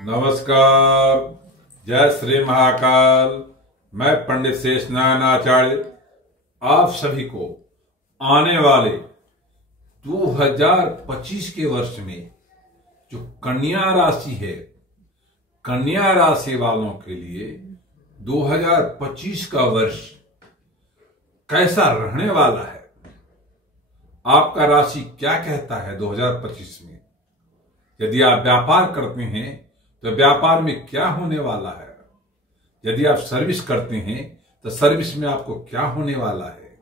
नमस्कार। जय श्री महाकाल। मैं पंडित शेषनारायण आचार्य आप सभी को आने वाले 2025 के वर्ष में जो कन्या राशि है, कन्या राशि वालों के लिए 2025 का वर्ष कैसा रहने वाला है, आपका राशि क्या कहता है 2025 में। यदि आप व्यापार करते हैं तो व्यापार में क्या होने वाला है, यदि आप सर्विस करते हैं तो सर्विस में आपको क्या होने वाला है,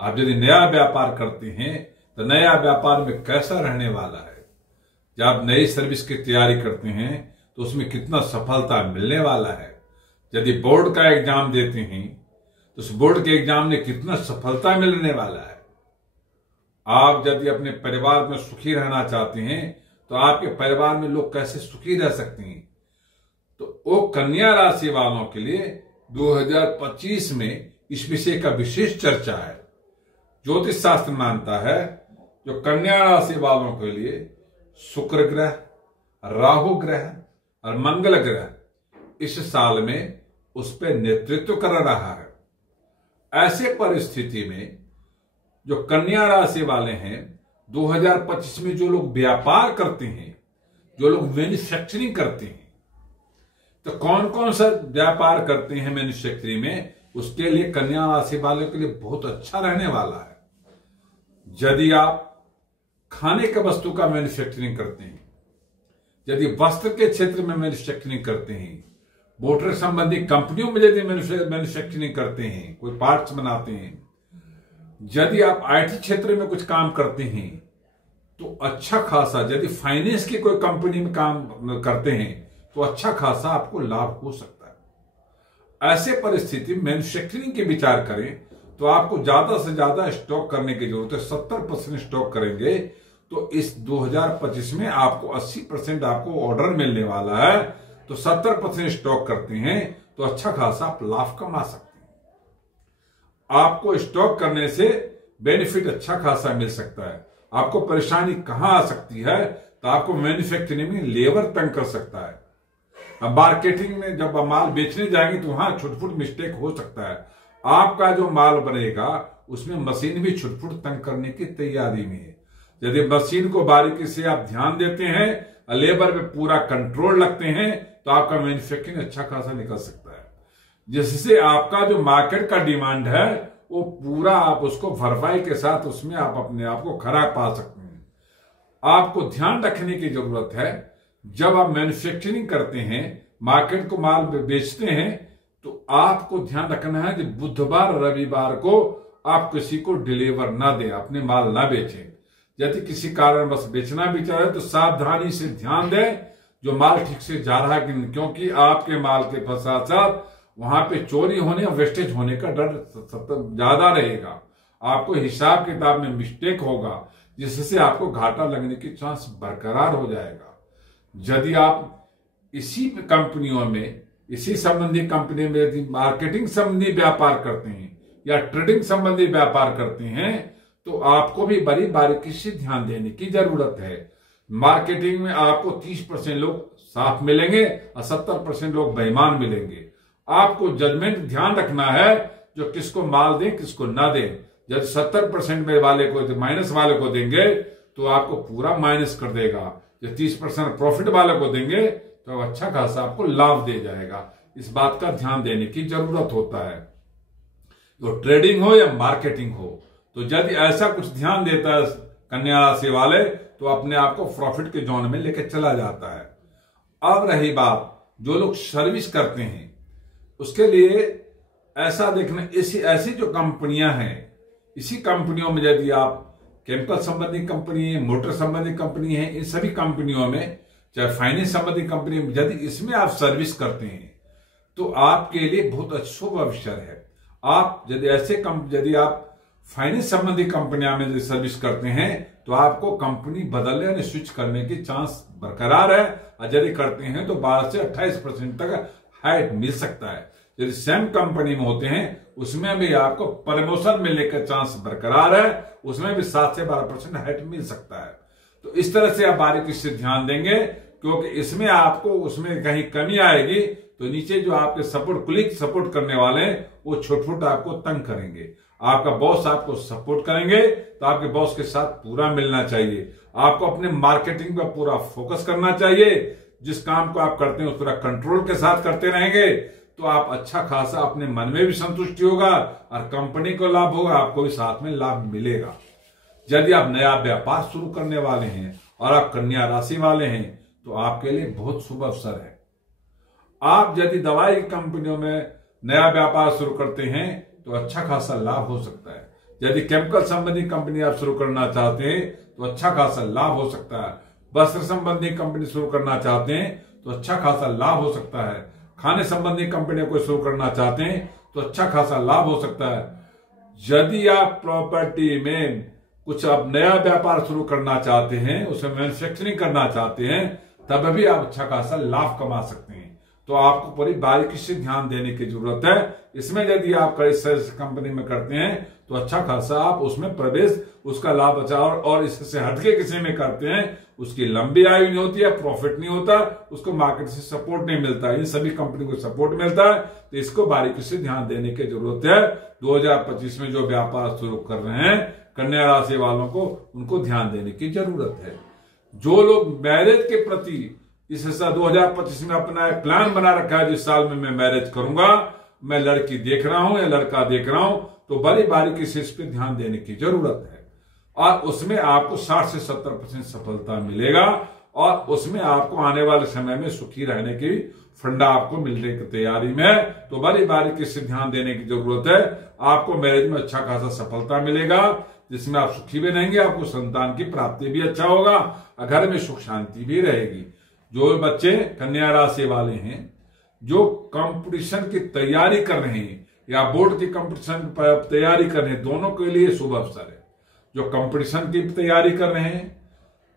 आप यदि नया व्यापार करते हैं तो नया व्यापार में कैसा रहने वाला है, जब आप नई सर्विस की तैयारी करते हैं तो उसमें कितना सफलता मिलने वाला है, यदि बोर्ड का एग्जाम देते हैं तो उस बोर्ड के एग्जाम में कितना सफलता मिलने वाला है। आप यदि अपने परिवार में सुखी रहना चाहते हैं तो आपके परिवार में लोग कैसे सुखी रह सकते हैं, तो वो कन्या राशि वालों के लिए 2025 में इस विषय का विशेष चर्चा है। ज्योतिष शास्त्र मानता है जो कन्या राशि वालों के लिए शुक्र ग्रह, राहु ग्रह और मंगल ग्रह इस साल में उस पर नेतृत्व कर रहा है। ऐसे परिस्थिति में जो कन्या राशि वाले हैं 2025 में जो लोग व्यापार करते हैं, जो लोग मैन्युफैक्चरिंग करते हैं, तो कौन कौन सा व्यापार करते हैं मैन्युफैक्चरिंग में, उसके लिए कन्या राशि वालों के लिए बहुत अच्छा रहने वाला है। यदि आप खाने के वस्तु का मैन्युफैक्चरिंग करते हैं, यदि वस्त्र के क्षेत्र में मैन्युफैक्चरिंग करते हैं, मोटर संबंधी कंपनियों में यदि मैन्युफैक्चरिंग करते हैं, कोई पार्ट्स बनाते हैं, यदि आप आईटी क्षेत्र में कुछ काम करते हैं तो अच्छा खासा, यदि फाइनेंस की कोई कंपनी में काम करते हैं तो अच्छा खासा आपको लाभ हो सकता है। ऐसे परिस्थिति मैन्युफैक्चरिंग के विचार करें तो आपको ज्यादा से ज्यादा स्टॉक करने की जरूरत है। 70% स्टॉक करेंगे तो इस 2025 में आपको 80% आपको ऑर्डर मिलने वाला है, तो 70% स्टॉक करते हैं तो अच्छा खासा आप लाभ कमा सकते हैं। आपको स्टॉक करने से बेनिफिट अच्छा खासा मिल सकता है। आपको परेशानी कहां आ सकती है, तो आपको मैन्युफैक्चरिंग में लेबर तंग कर सकता है। अब मार्केटिंग में जब आप माल बेचने जाएंगे तो वहां छुटपुट मिस्टेक हो सकता है। आपका जो माल बनेगा उसमें मशीन भी छुटपुट तंग करने की तैयारी में है। यदि मशीन को बारीकी से आप ध्यान देते हैं, लेबर पे पूरा कंट्रोल रखते हैं, तो आपका मैन्युफैक्चरिंग अच्छा खासा निकल सकता है, जिससे आपका जो मार्केट का डिमांड है वो पूरा आप उसको भरपाई के साथ उसमें आप अपने आप को खरा पा सकते हैं। आपको ध्यान रखने की जरूरत है, जब आप मैन्युफैक्चरिंग करते हैं, मार्केट को माल बेचते हैं, तो आपको ध्यान रखना है कि बुधवार रविवार को आप किसी को डिलीवर ना दें, अपने माल ना बेचें। यदि किसी कारण बस बेचना भी चाहे तो सावधानी से ध्यान दें जो माल ठीक से जा रहा है कि नहीं, क्योंकि आपके माल के साथ साथ वहां पे चोरी होने और वेस्टेज होने का डर ज्यादा रहेगा। आपको हिसाब किताब में मिस्टेक होगा, जिससे आपको घाटा लगने की चांस बरकरार हो जाएगा। यदि आप इसी कंपनियों में, इसी संबंधी कंपनी में यदि मार्केटिंग संबंधी व्यापार करते हैं या ट्रेडिंग संबंधी व्यापार करते हैं, तो आपको भी बड़ी बारीकी से ध्यान देने की जरूरत है। मार्केटिंग में आपको 30% लोग साफ मिलेंगे और 70% लोग बेईमान मिलेंगे। आपको जजमेंट ध्यान रखना है, जो किसको माल दें किसको ना दें। जब 70% में वाले को, माइनस वाले को देंगे तो आपको पूरा माइनस कर देगा, जब 30% प्रॉफिट वाले को देंगे तो अच्छा खासा आपको लाभ दे जाएगा। इस बात का ध्यान देने की जरूरत होता है, तो ट्रेडिंग हो या मार्केटिंग हो। तो यदि ऐसा कुछ ध्यान देता है कन्या राशि वाले, तो अपने आप को प्रॉफिट के जोन में लेकर चला जाता है। अब रही बात जो लोग सर्विस करते हैं, उसके लिए ऐसा देखना, ऐसी जो कंपनियां हैं, इसी कंपनियों में यदि आप केमिकल संबंधी कंपनी है, मोटर संबंधी कंपनी है, इन सभी कंपनियों में, चाहे फाइनेंस संबंधी कंपनी में, यदि इसमें आप सर्विस करते हैं तो आपके लिए बहुत शुभ अवसर है। आप यदि आप फाइनेंस संबंधी कंपनियों में यदि सर्विस करते हैं तो आपको कंपनी बदलने यानी स्विच करने की चांस बरकरार है, और यदि करते हैं तो 12 से 28% तक हाइट मिल सकता है। यदि सेम कंपनी में होते हैं उसमें भी आपको प्रमोशन मिलने का चांस बरकरार है, उसमें भी 7 से 12% हाइट मिल सकता है। तो इस तरह से आप बारीकी से ध्यान देंगे क्योंकि इसमें आपको उसमें कहीं कमी आएगी तो नीचे जो आपके क्लिक सपोर्ट करने वाले हैं वो छोट आपको तंग करेंगे। आपका बॉस आपको सपोर्ट करेंगे तो आपके बॉस के साथ पूरा मिलना चाहिए। आपको अपने मार्केटिंग पर पूरा फोकस करना चाहिए। जिस काम को आप करते हैं उस पूरा कंट्रोल के साथ करते रहेंगे तो आप अच्छा खासा अपने मन में भी संतुष्टि होगा और कंपनी को लाभ होगा, आपको भी साथ में लाभ मिलेगा। यदि आप नया व्यापार शुरू करने वाले हैं और आप कन्या राशि वाले हैं तो आपके लिए बहुत शुभ अवसर है। आप यदि दवाई कंपनियों में नया व्यापार शुरू करते हैं तो अच्छा खासा लाभ हो सकता है। यदि केमिकल संबंधी कंपनी आप शुरू करना चाहते हैं तो अच्छा खासा लाभ हो सकता है। वस्त्र संबंधी कंपनी शुरू करना चाहते हैं तो अच्छा खासा लाभ हो सकता है। खाने संबंधी कंपनी को शुरू करना चाहते हैं तो अच्छा खासा लाभ हो सकता है। यदि आप प्रॉपर्टी में कुछ आप नया व्यापार शुरू करना चाहते हैं, उसमें मैन्युफैक्चरिंग करना चाहते हैं, तब भी आप अच्छा खासा लाभ कमा सकते हैं। तो आपको पूरी बारीकी से ध्यान देने की जरूरत है। इसमें यदि आप इस कंपनी में करते हैं तो अच्छा खासा आप उसमें प्रवेश उसका लाभ अच्छा और इससे हटके किसी में करते हैं उसकी लंबी आयु नहीं होती है, प्रॉफिट नहीं होता, उसको मार्केट से सपोर्ट नहीं मिलता। इन सभी कंपनी को सपोर्ट मिलता है तो इसको बारीकी से ध्यान देने की जरूरत है। 2025 में जो व्यापार शुरू कर रहे हैं कन्या राशि वालों को उनको ध्यान देने की जरूरत है। जो लोग मैरिज के प्रति इस 2025 में अपना एक प्लान बना रखा है, जिस साल में मैं मैरिज करूंगा, मैं लड़की देख रहा हूं या लड़का देख रहा हूं, तो बड़ी बारीकी से इस पर ध्यान देने की जरूरत है। और उसमें आपको 60 से 70% सफलता मिलेगा और उसमें आपको आने वाले समय में सुखी रहने की फंडा आपको मिलने की तैयारी में है। तो बड़ी बारीकी से ध्यान देने की जरूरत है। आपको मैरिज में अच्छा खासा सफलता मिलेगा जिसमें आप सुखी भी रहेंगे, आपको संतान की प्राप्ति भी अच्छा होगा, घर में सुख शांति भी रहेगी। जो बच्चे कन्या राशि वाले हैं जो कंपटीशन की तैयारी कर रहे हैं या बोर्ड की कंपटीशन तैयारी कर रहे हैं, दोनों के लिए शुभ अवसर है। जो कंपटीशन की तैयारी कर रहे हैं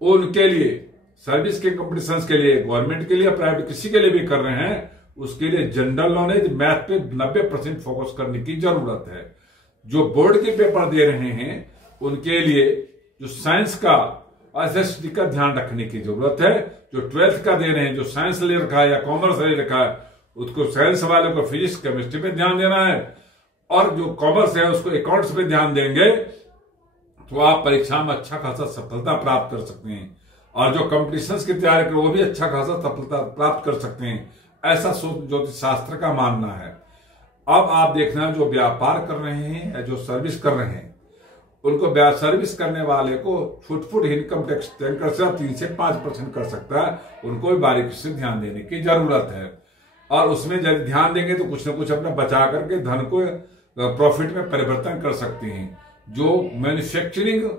उनके लिए, सर्विस के कंपटीशन के लिए, गवर्नमेंट के लिए, प्राइवेट किसी के लिए भी कर रहे हैं, उसके लिए जनरल नॉलेज मैथ पे 90% फोकस करने की जरूरत है। जो बोर्ड के पेपर दे रहे हैं उनके लिए जो साइंस का एसएसटी का ध्यान रखने की जरूरत है। जो 12th का दे रहे हैं, जो साइंस ले रखा है या कॉमर्स ले रखा है, उसको साइंस वालों को फिजिक्स केमिस्ट्री पे ध्यान देना है और जो कॉमर्स है उसको अकाउंट्स पे ध्यान देंगे तो आप परीक्षा में अच्छा खासा सफलता प्राप्त कर सकते हैं। और जो कंपटीशन की तैयारी करें वो भी अच्छा खासा सफलता प्राप्त कर सकते हैं, ऐसा ज्योतिष शास्त्र का मानना है। अब आप देखना जो व्यापार कर रहे हैं या जो सर्विस कर रहे हैं उनको सर्विस करने वाले को छूट इनकम टैक्स 3 से 5% कर सकता है, उनको भी बारीकी से ध्यान देने की जरूरत है। और उसमें जब ध्यान देंगे तो कुछ ना कुछ अपना बचा करके धन को प्रॉफिट में परिवर्तन कर सकते हैं। जो मैन्युफैक्चरिंग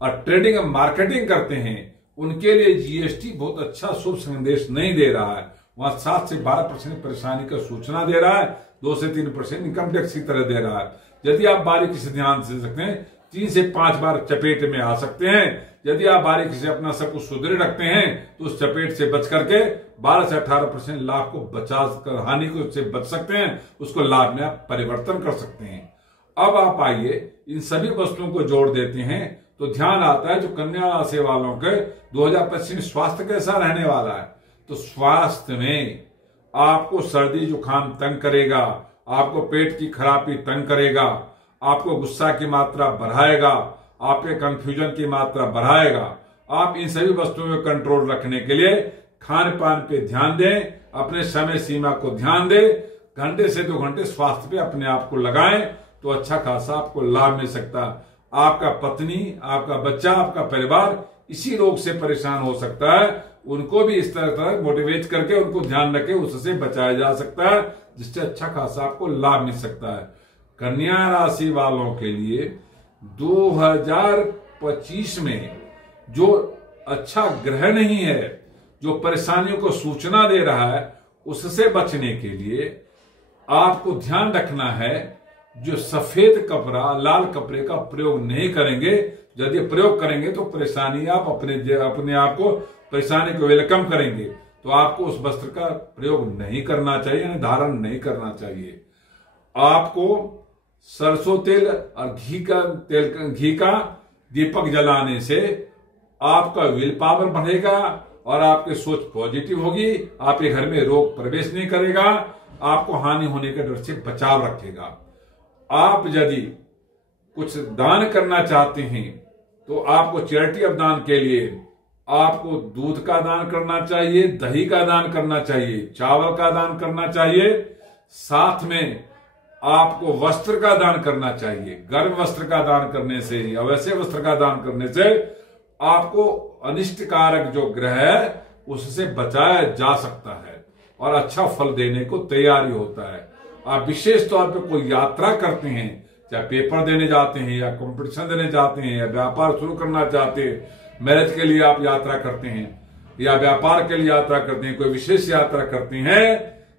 और ट्रेडिंग और मार्केटिंग करते हैं उनके लिए जीएसटी बहुत अच्छा शुभ संदेश नहीं दे रहा है। वहां 7 से 12% परेशानी का सूचना दे रहा है, 2 से 3% इनकम टैक्स की तरह दे रहा है। यदि आप बारीकी से ध्यान दे सकते हैं 3 से 5 बार चपेट में आ सकते हैं। यदि आप बारीकी से अपना सब कुछ सुदृढ़ रखते हैं तो उस चपेट से बच करके 12 से 18% लाभ को बचा कर हानि को से बच सकते हैं, उसको लाभ में आप परिवर्तन कर सकते हैं। अब आप आइए इन सभी वस्तुओं को जोड़ देते हैं तो ध्यान आता है जो कन्या राशि वालों के 2025 में स्वास्थ्य कैसा रहने वाला है। तो स्वास्थ्य में आपको सर्दी जुकाम तंग करेगा, आपको पेट की खराबी तंग करेगा, आपको गुस्सा की मात्रा बढ़ाएगा, आपके कंफ्यूजन की मात्रा बढ़ाएगा। आप इन सभी वस्तुओं में कंट्रोल रखने के लिए खान पान पे ध्यान दें, अपने समय सीमा को ध्यान दें, घंटे से 2 घंटे स्वास्थ्य पे अपने आप को लगाएं तो अच्छा खासा आपको लाभ मिल सकता है। आपका पत्नी, आपका बच्चा, आपका परिवार इसी रोग से परेशान हो सकता है, उनको भी इस तरह मोटिवेट करके उनको ध्यान रखे उससे बचाया जा सकता है, जिससे अच्छा खासा आपको लाभ मिल सकता है। कन्या राशि वालों के लिए 2025 में जो अच्छा ग्रह नहीं है, जो परेशानियों को सूचना दे रहा है, उससे बचने के लिए आपको ध्यान रखना है जो सफेद कपड़ा, लाल कपड़े का प्रयोग नहीं करेंगे। यदि प्रयोग करेंगे तो परेशानी आप अपने आप को परेशानी को वेलकम करेंगे, तो आपको उस वस्त्र का प्रयोग नहीं करना चाहिए, धारण नहीं करना चाहिए। आपको सरसों तेल और घी का दीपक जलाने से आपका विल पावर बढ़ेगा, और आपकी सोच पॉजिटिव होगी। आपके घर में रोग प्रवेश नहीं करेगा, आपको हानि होने के डर से बचाव रखेगा। आप यदि कुछ दान करना चाहते हैं तो आपको चैरिटी ऑफ दान के लिए आपको दूध का दान करना चाहिए, दही का दान करना चाहिए, चावल का दान करना चाहिए, साथ में आपको वस्त्र का दान करना चाहिए। गर्म वस्त्र का दान करने से या वैसे वस्त्र का दान करने से आपको अनिष्टकारक जो ग्रह है उससे बचाया जा सकता है और अच्छा फल देने को तैयारी होता है। आप विशेष तौर पे कोई यात्रा करते हैं, चाहे पेपर देने जाते हैं या कंपटीशन देने जाते हैं या व्यापार शुरू करना चाहते हैं, मैरिज के लिए आप यात्रा करते हैं या व्यापार के लिए यात्रा करते हैं, कोई विशेष यात्रा करते हैं,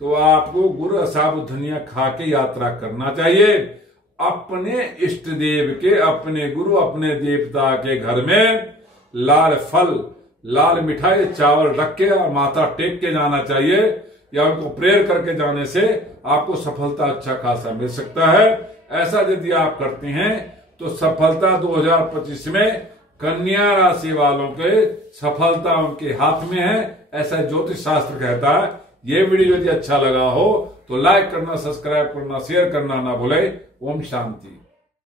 तो आपको गुड़ साबुधनिया खा के यात्रा करना चाहिए। अपने इष्ट देव के, अपने गुरु, अपने देवता के घर में लाल फल, लाल मिठाई, चावल रख के और माथा टेक के जाना चाहिए या उनको प्रेयर करके जाने से आपको सफलता अच्छा खासा मिल सकता है। ऐसा यदि आप करते हैं तो सफलता 2025 में कन्या राशि वालों के सफलता उनके हाथ में है, ऐसा ज्योतिष शास्त्र कहता है। ये वीडियो यदि अच्छा लगा हो तो लाइक करना, सब्सक्राइब करना, शेयर करना ना भूले। ओम शांति।